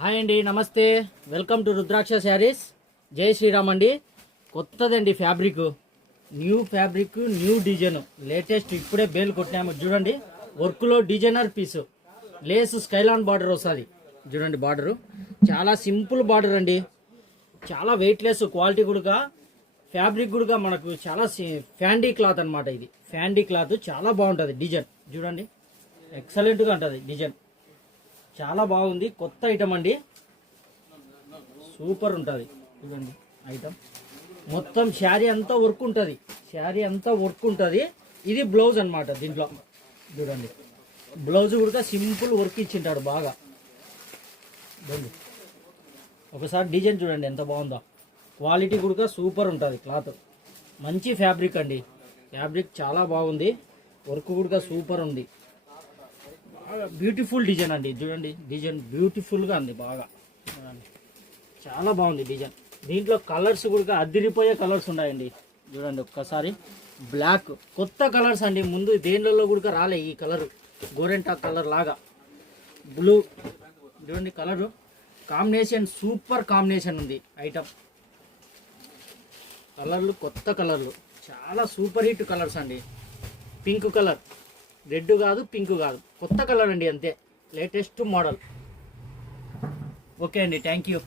Hi అండి, నమస్తే. Welcome to Rudraksha Sarees. Jai Shri Ram అండి. కొత్తదండి fabric, new fabric, new design, latest ఇప్పుడే బేల్ కొట్టినాము. చూడండి, వర్క్లో డిజైనర్ పీసు, లేస్ స్కైలాన్ బార్డర్ వస్తుంది. చూడండి, బార్డరు చాలా సింపుల్ బార్డర్ అండి, చాలా వెయిట్లెస్ క్వాలిటీ కూడా. ఫ్యాబ్రిక్ కూడా మనకు చాలా ఫ్యాండీ క్లాత్ అనమాట. ఇది ఫ్యాండీ క్లాత్, చాలా బాగుంటుంది. డిజైన్ చూడండి, ఎక్సలెంట్గా ఉంటుంది. డిజైన్ చాలా బాగుంది. కొత్త ఐటమ్ అండి, సూపర్ ఉంటుంది. చూడండి ఐటమ్ మొత్తం శారీ అంతా వర్క్ ఉంటుంది. శారీ అంతా వర్క్ ఉంటుంది. ఇది బ్లౌజ్ అనమాట. దీంట్లో చూడండి, బ్లౌజ్ కూడా సింపుల్ వర్క్ ఇచ్చింటాడు బాగా. చూడండి ఒకసారి డిజైన్ చూడండి ఎంత బాగుందో. క్వాలిటీ కూడా సూపర్ ఉంటుంది. క్లాత్ మంచి ఫ్యాబ్రిక్ అండి. ఫ్యాబ్రిక్ చాలా బాగుంది. వర్క్ కూడా సూపర్ ఉంది. బ్యూటిఫుల్ డిజైన్ అండి. చూడండి, డిజైన్ బ్యూటిఫుల్గా ఉంది బాగా. చాలా బాగుంది డిజైన్. దీంట్లో కలర్స్ కూడా అదిరిపోయే కలర్స్ ఉన్నాయండి. చూడండి ఒక్కసారి, బ్లాక్ కొత్త కలర్స్ అండి. ముందు దేనిలో కూడా రాలే ఈ కలర్. గోరెంటా కలర్ లాగా బ్లూ. చూడండి కలరు కాంబినేషన్, సూపర్ కాంబినేషన్ ఉంది. ఐటమ్ కలర్లు, కొత్త కలర్లు, చాలా సూపర్ హిట్ కలర్స్ అండి. పింక్ కలర్, రెడ్ కాదు, పింక్ కాదు, కొత్త కలర్ అండి. అంతే, లేటెస్ట్ మోడల్. ఓకే అండి, థ్యాంక్ యూ.